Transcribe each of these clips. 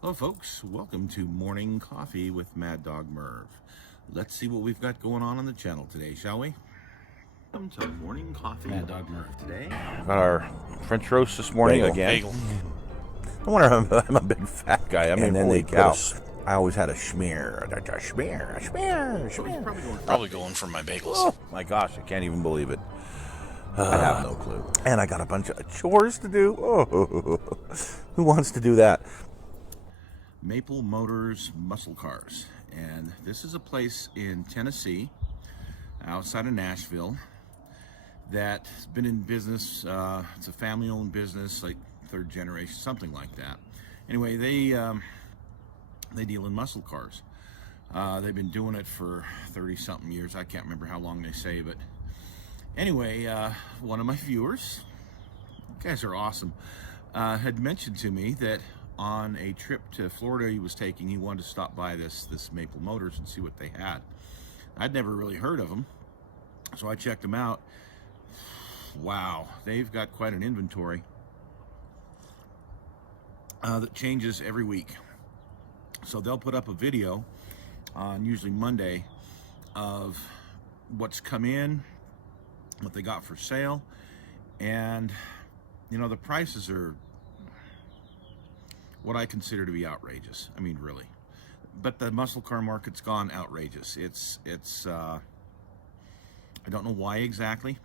Hello folks, welcome to Morning Coffee with Maddog Merv. Let's see what we've got going on the channel today, shall we? Welcome to Morning Coffee with Maddog Merv today. Got our French roast this morning again. Bagel. I wonder, I'm a big fat guy. I mean, And then holy they cow. I always had a schmear. A schmear. Probably going for my bagels. Oh my gosh, I can't even believe it. I have no clue. And I got a bunch of chores to do. Oh, who wants to do that? Maple Motors Muscle Cars. And this is a place in Tennessee, outside of Nashville, that's been in business. It's a family-owned business, like third generation, something like that. Anyway, they deal in muscle cars. They've been doing it for 30-something years. I can't remember how long they say, but anyway, one of my viewers, you guys are awesome, had mentioned to me that on a trip to Florida he was taking, he wanted to stop by this Maple Motors and see what they had. I'd never really heard of them, so I checked them out. Wow, they've got quite an inventory that changes every week. So they'll put up a video on usually Monday of what's come in, what they got for sale, and you know, the prices are what I consider to be outrageous. I mean, really. But the muscle car market's gone outrageous. It's I don't know why exactly.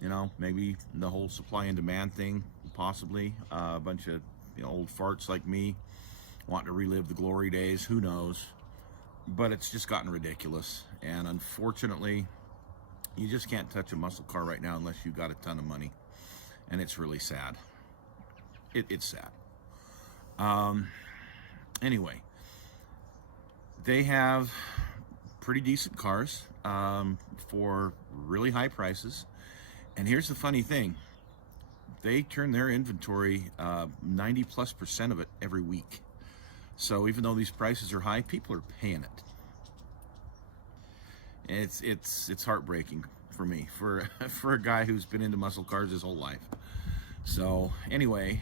You know, maybe the whole supply and demand thing, possibly. A bunch of old farts like me wanting to relive the glory days, who knows. But it's just gotten ridiculous. And unfortunately, you just can't touch a muscle car right now unless you've got a ton of money. And it's really sad. It's sad. Anyway, they have pretty decent cars for really high prices. And here's the funny thing. They turn their inventory 90+% of it every week. So even though these prices are high, people are paying it. It's heartbreaking for me, for a guy who's been into muscle cars his whole life. So anyway,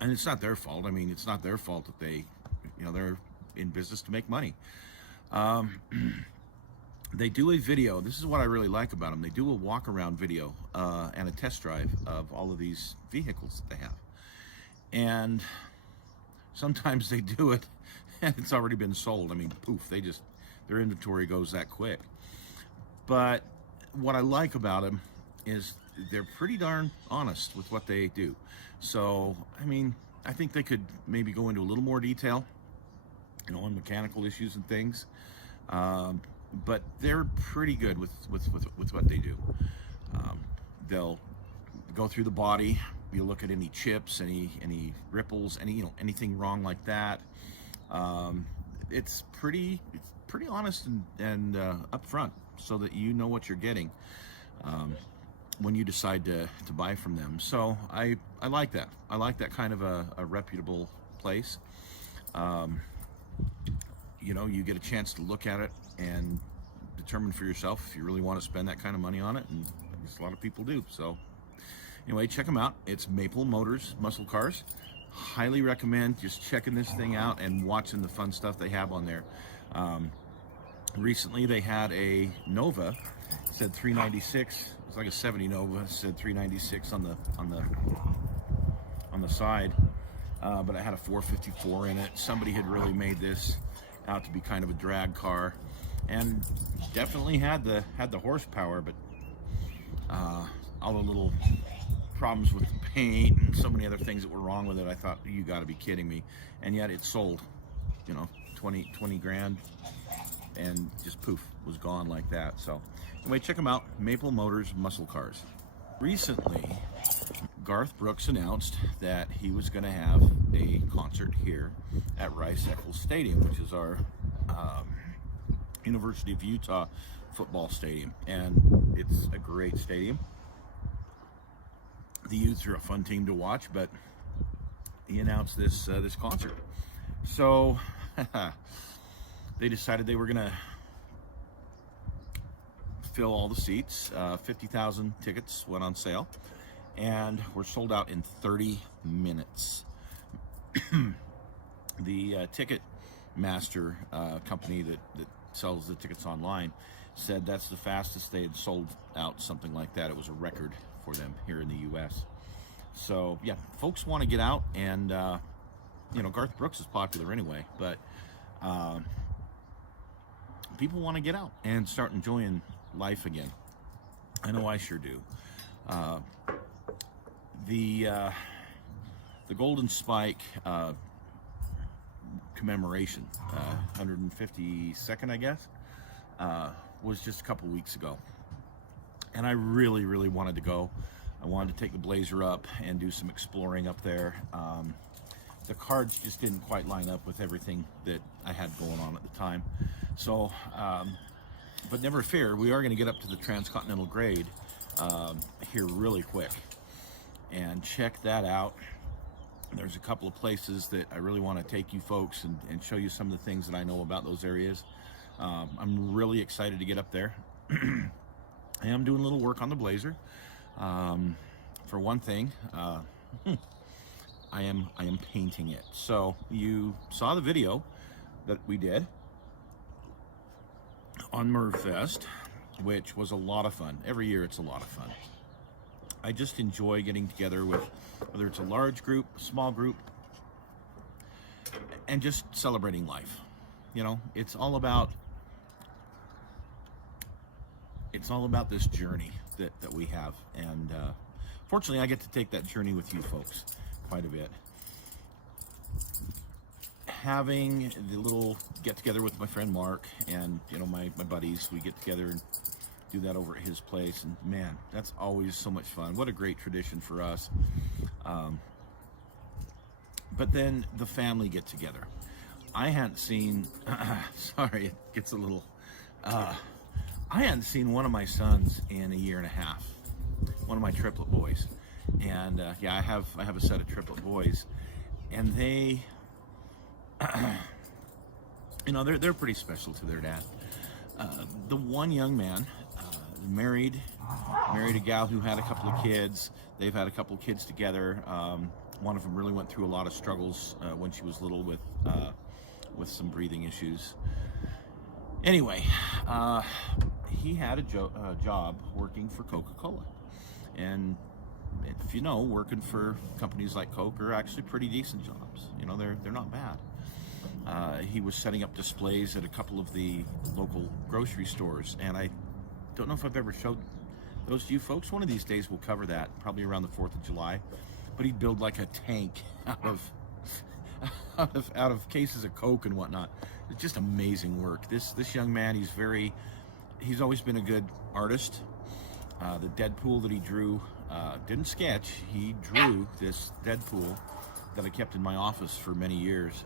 and it's not their fault. I mean, it's not their fault that they're in business to make money. They do a video. This is what I really like about them. They do a walk around video and a test drive of all of these vehicles that they have. And sometimes they do it and it's already been sold. I mean, poof, their inventory goes that quick. But what I like about them is they're pretty darn honest with what they do. So, I mean, I think they could maybe go into a little more detail, on mechanical issues and things. But they're pretty good with what they do. They'll go through the body. You'll look at any chips, any ripples, anything wrong like that. It's pretty honest and upfront, so that you know what you're getting when you decide to buy from them. So I like that. I like that kind of a reputable place. You get a chance to look at it and determine for yourself if you really want to spend that kind of money on it, and I guess a lot of people do. So anyway, check them out. It's Maple Motors Muscle Cars. Highly recommend just checking this thing out and watching the fun stuff they have on there. Recently they had a Nova. It said 396. It's like a 70 Nova. It said 396 on the side, but it had a 454 in it. Somebody had really made this out to be kind of a drag car, and definitely had the horsepower, but all the little problems with the paint and so many other things that were wrong with it, I thought, you got to be kidding me. And yet it sold, 20 grand, and just poof, was gone like that. So anyway, check them out, Maple Motors Muscle Cars. Recently, Garth Brooks announced that he was going to have a concert here at Rice-Eccles Stadium, which is our University of Utah football stadium, and it's a great stadium. The Utes are a fun team to watch, but he announced this concert. So they decided they were going to fill all the seats. 50,000 tickets went on sale, and were sold out in 30 minutes. The ticket master company that sells the tickets online said that's the fastest they had sold out something like that. It was a record for them here in the U.S. So yeah, folks want to get out, and Garth Brooks is popular anyway, but people want to get out and start enjoying life again. I know I sure do. The Golden Spike commemoration, 152nd, I guess, was just a couple weeks ago, and I really, really wanted to go. I wanted to take the Blazer up and do some exploring up there. The cards just didn't quite line up with everything that I had going on at the time. So, but never fear, we are going to get up to the transcontinental grade here really quick and check that out. There's a couple of places that I really want to take you folks and show you some of the things that I know about those areas. I'm really excited to get up there. I am doing a little work on the Blazer. For one thing, I am painting it. So you saw the video that we did on Merv Fest, which was a lot of fun. Every year it's a lot of fun. I just enjoy getting together with, whether it's a large group, a small group, and just celebrating life. It's all about this journey that we have, and fortunately I get to take that journey with you folks quite a bit. Having the little get together with my friend Mark and my buddies, we get together and do that over at his place, and man, that's always so much fun. What a great tradition for us. But then the family get together. I hadn't seen sorry, it gets a little I hadn't seen one of my sons in a year and a half, one of my triplet boys. And yeah, I have a set of triplet boys, and they they're pretty special to their dad. The one young man married a gal who had a couple of kids. They've had a couple of kids together. One of them really went through a lot of struggles when she was little with some breathing issues. Anyway, he had a job working for Coca-Cola, and if working for companies like Coke are actually pretty decent jobs. They're not bad. He was setting up displays at a couple of the local grocery stores, and I don't know if I've ever showed those to you folks. One of these days we'll cover that, probably around the 4th of July. But he'd build like a tank out of cases of Coke and whatnot. It's just amazing work. This young man, he's always been a good artist. The Deadpool that he drew, didn't sketch. He drew this Deadpool that I kept in my office for many years.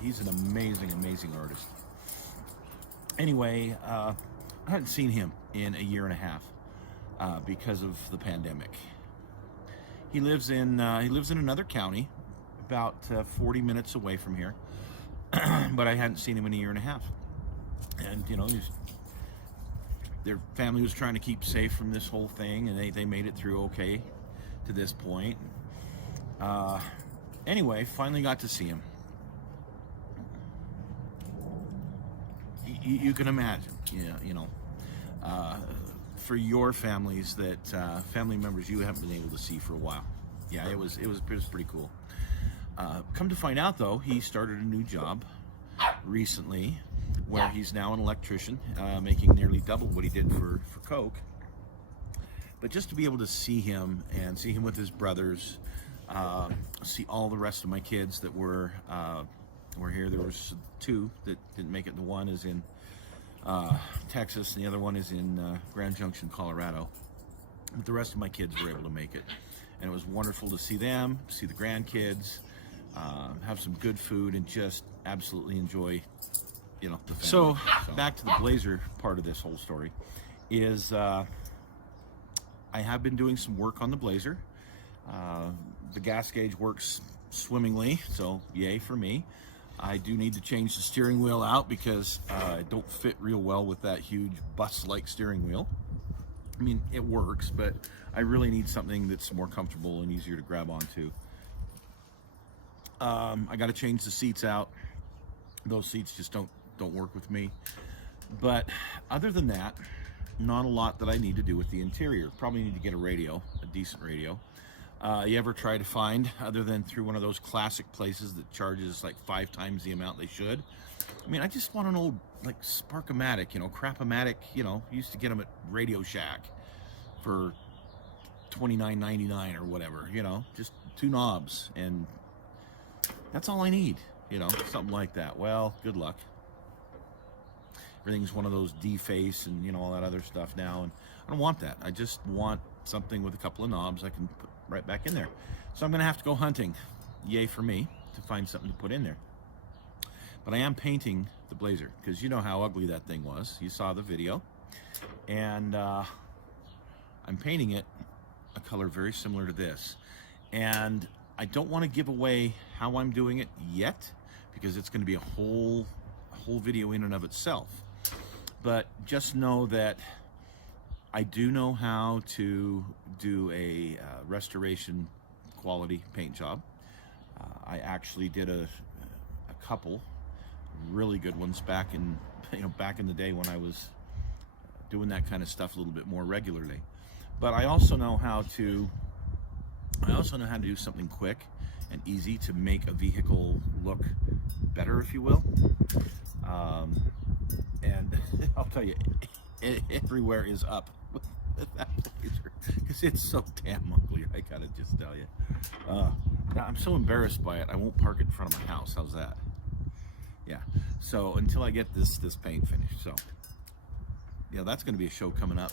He's an amazing artist. Anyway, I hadn't seen him in a year and a half because of the pandemic. He lives in another county, about 40 minutes away from here, but I hadn't seen him in a year and a half. And their family was trying to keep safe from this whole thing, and they made it through okay to this point. Anyway, finally got to see him. You can imagine, for your families that family members you haven't been able to see for a while. Yeah, it was pretty cool. Come to find out, though, he started a new job recently, where he's now an electrician, making nearly double what he did for Coke. But just to be able to see him and see him with his brothers, see all the rest of my kids that were here. There was 2 that didn't make it. The one is in Texas, and the other one is in Grand Junction, Colorado. But the rest of my kids were able to make it, and it was wonderful to see them, see the grandkids, have some good food, and just absolutely enjoy, the family. So back to the Blazer part of this whole story is I have been doing some work on the Blazer. The gas gauge works swimmingly, so yay for me. I do need to change the steering wheel out because it don't fit real well with that huge bus-like steering wheel. I mean, it works, but I really need something that's more comfortable and easier to grab onto. I got to change the seats out. Those seats just don't work with me. But other than that, not a lot that I need to do with the interior. Probably need to get a radio, a decent radio. You ever try to find, other than through one of those classic places that charges like 5 times the amount they should? I mean, I just want an old, like, Spark-O-Matic, you know, Crap-O-Matic, you know, used to get them at Radio Shack for $29.99 or whatever, you know, just 2 knobs, and that's all I need, you know, something like that. Well, good luck. Everything's one of those deface and, you know, all that other stuff now, and I don't want that. I just want something with a couple of knobs I can put right back in there. So I'm gonna have to go hunting, yay for me, to find something to put in there. But I am painting the Blazer, because you know how ugly that thing was. You saw the video, and I'm painting it a color very similar to this, and I don't want to give away how I'm doing it yet, because it's going to be a whole video in and of itself. But just know that I do know how to do a restoration quality paint job. I actually did a couple really good ones back in the day when I was doing that kind of stuff a little bit more regularly. But I also know how to do something quick and easy to make a vehicle look better, if you will. And I'll tell you, everywhere is up with that Blazer, because it's so damn ugly. I gotta just tell you. Now I'm so embarrassed by it, I won't park it in front of my house. How's that? Yeah. So until I get this paint finished, so yeah, that's going to be a show coming up,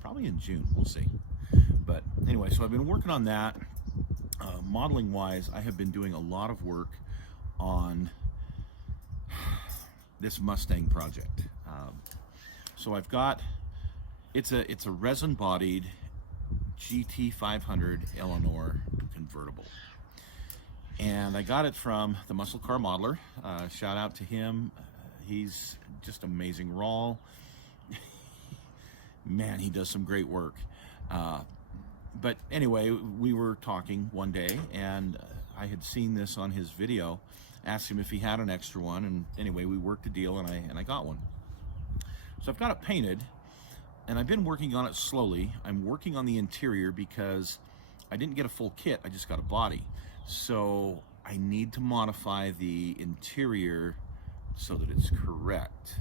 probably in June. We'll see. But anyway, so I've been working on that. Modeling wise, I have been doing a lot of work on this Mustang project. So I've got, it's a resin bodied GT500 Eleanor convertible, and I got it from the Muscle Car Modeler. Shout out to him. He's just amazing. Rawl, man, he does some great work. But anyway, we were talking one day, and I had seen this on his video. Asked him if he had an extra one, and anyway, we worked a deal, and I got one. So I've got it painted, and I've been working on it slowly. I'm working on the interior because I didn't get a full kit, I just got a body. So I need to modify the interior so that it's correct,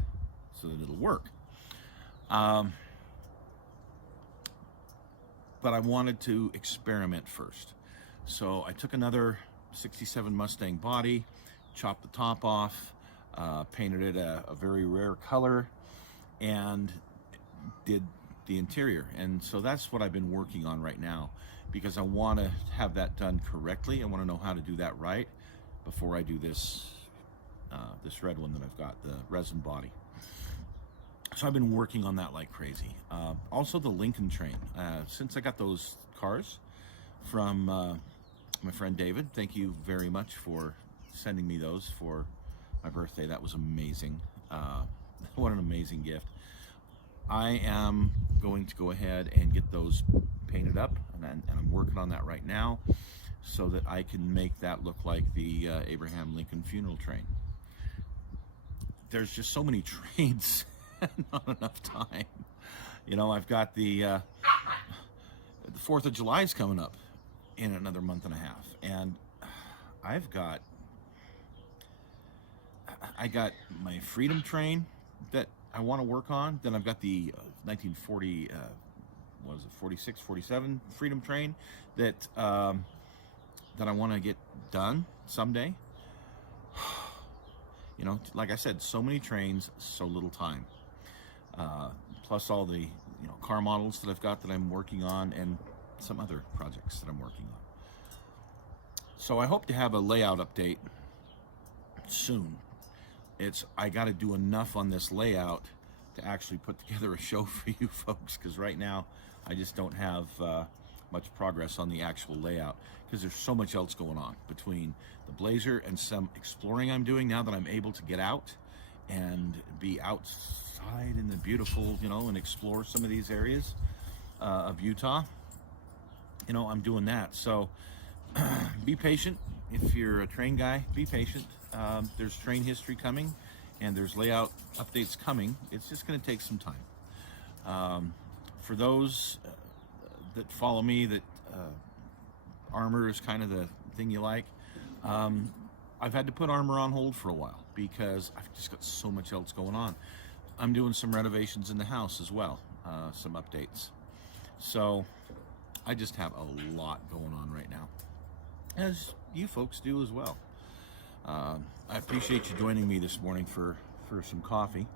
so that it'll work. But I wanted to experiment first. So I took another 67 Mustang body, chopped the top off, painted it a very rare color, and did the interior. And so that's what I've been working on right now, because I want to have that done correctly. I want to know how to do that right before I do this this red one that I've got, the resin body. So I've been working on that like crazy. Also the Lincoln train. Since I got those cars from my friend David, thank you very much for sending me those for my birthday. That was amazing. What an amazing gift. I am going to go ahead and get those painted up, and I'm working on that right now so that I can make that look like the Abraham Lincoln funeral train. There's just so many trains, not enough time. You know, I've got the 4th of July is coming up in another month and a half, and I got my Freedom train that I want to work on. Then I've got the 1940, what was it, 46, 47 Freedom train that that I want to get done someday. You know, like I said, so many trains, so little time. Plus all the car models that I've got that I'm working on, and some other projects that I'm working on. So I hope to have a layout update soon. I got to do enough on this layout to actually put together a show for you folks, because right now I just don't have much progress on the actual layout, because there's so much else going on between the Blazer and some exploring I'm doing now that I'm able to get out and be outside in the beautiful, and explore some of these areas of Utah. I'm doing that. So be patient. if you're a train guy, be patient. There's train history coming, and there's layout updates coming. It's just going to take some time. For those that follow me, that armor is kind of the thing you like. I've had to put armor on hold for a while because I've just got so much else going on. I'm doing some renovations in the house as well, some updates. So I just have a lot going on right now, as you folks do as well. I appreciate you joining me this morning for some coffee.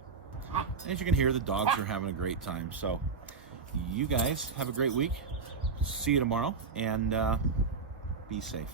As you can hear, the dogs are having a great time. So you guys have a great week. See you tomorrow, and be safe.